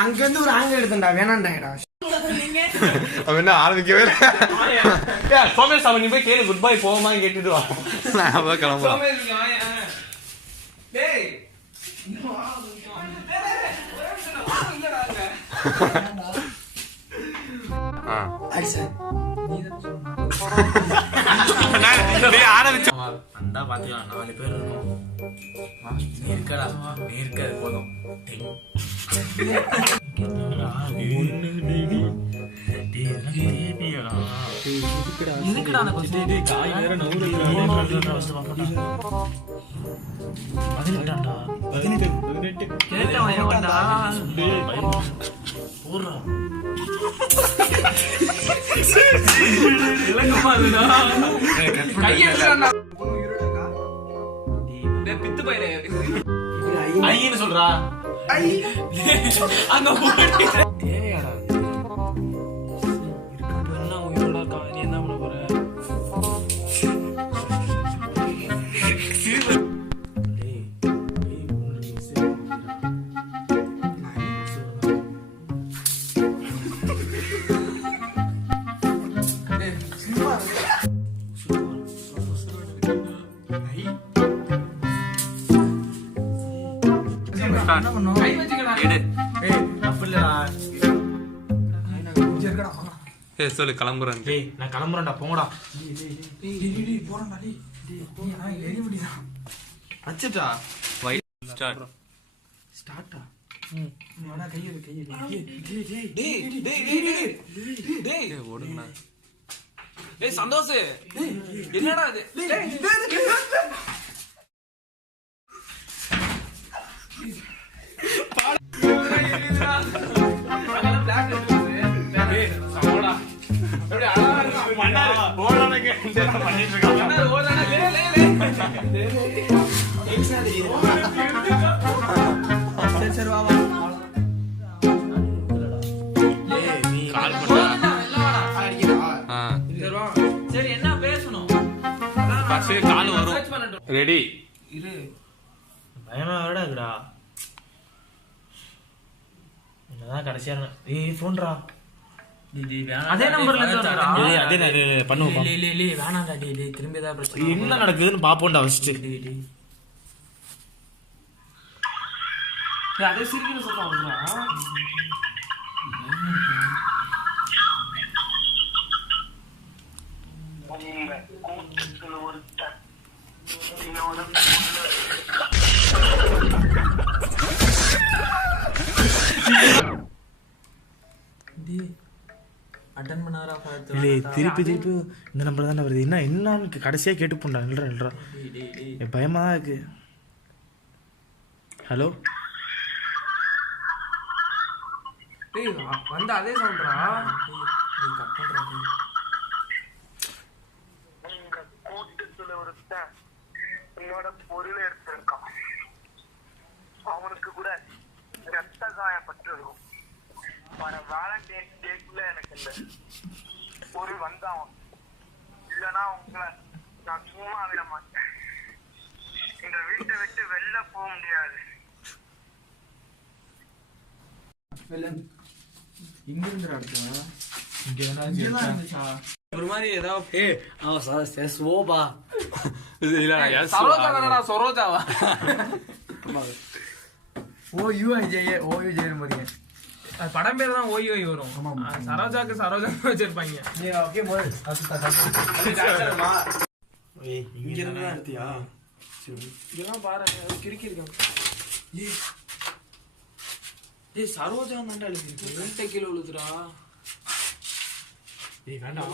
அங்க இருந்து ஒரு ஆங்க எடுத்தா வேணாண்டா அவன் என்ன ஆரம்பிக்கவே சோமேஷ் அவன் நீ போய் கேளு குட் பை போமா கேட்டுட்டு வா நான் கிளம்புறேன் அந்த பாத்தீங்களா 4 பேர் இருக்கும் நீ இருக்கடா நீ இருக்காது போதும் பித்து பயிர ஐன்னு சொல்றா அங்க தேவையாடா என்ன உயிரோட இருக்கா நீ என்ன பண்ண போற சொல்லு கிளம்புறேன் நான் கிளம்புறேன்டா போங்கடா அச்சட்டா ஸ்டார்ட் ஸ்டார்ட்டா ஓடுங்க சந்தோஷ் என்னடா இது சரி என்ன பேசணும் கால் வரும் ரெடி இரு பயமா இருக்குடா என்னதான் கடைசியா போன்டா அதே நம்பர்ல அதே பண்ணுவோம் வேணாம்டா திரும்பி ஏதாவது பிரச்சனை என்ன நடக்குதுன்னு பாப்போம்டா ஃபர்ஸ்ட் அதே சிரிக்கிற சத்தம் வருதுடா திருப்பி திருப்பி இந்த நம்பர் தானே வருது என்ன என்னன்னு கடைசியா கேட்டு போண்டா நில்றா பயமா தான் இருக்கு ஹலோ வந்து அதே சொல்றா கூட்டத்துல ஒருத்தன் என்னோட பொருளை எடுத்திருக்கான் அவனுக்கு கூட ரத்த காயப்பட்டிருக்கும் வர வேலண்டைன்ஸ் டேக்குள்ள எனக்கு இந்த பொருள் வந்தான் இல்லைன்னா உங்களை நான் சும்மா விட மாட்டேன் இந்த வீட்டை விட்டு வெளில போக முடியாது ஒரு மாதிரி ஏதாவது சரோஜாவா படம் பேர் தான் ஓய் ஓய் வரும் சரோஜாக்கு சரோஜா வச்சிருப்பாங்க இதெல்லாம் பாருங்க கிறுக்கி இருக்கான் சரோஜா தான்டா எழுதி கிலோ விழுதுடா வேண்டாம்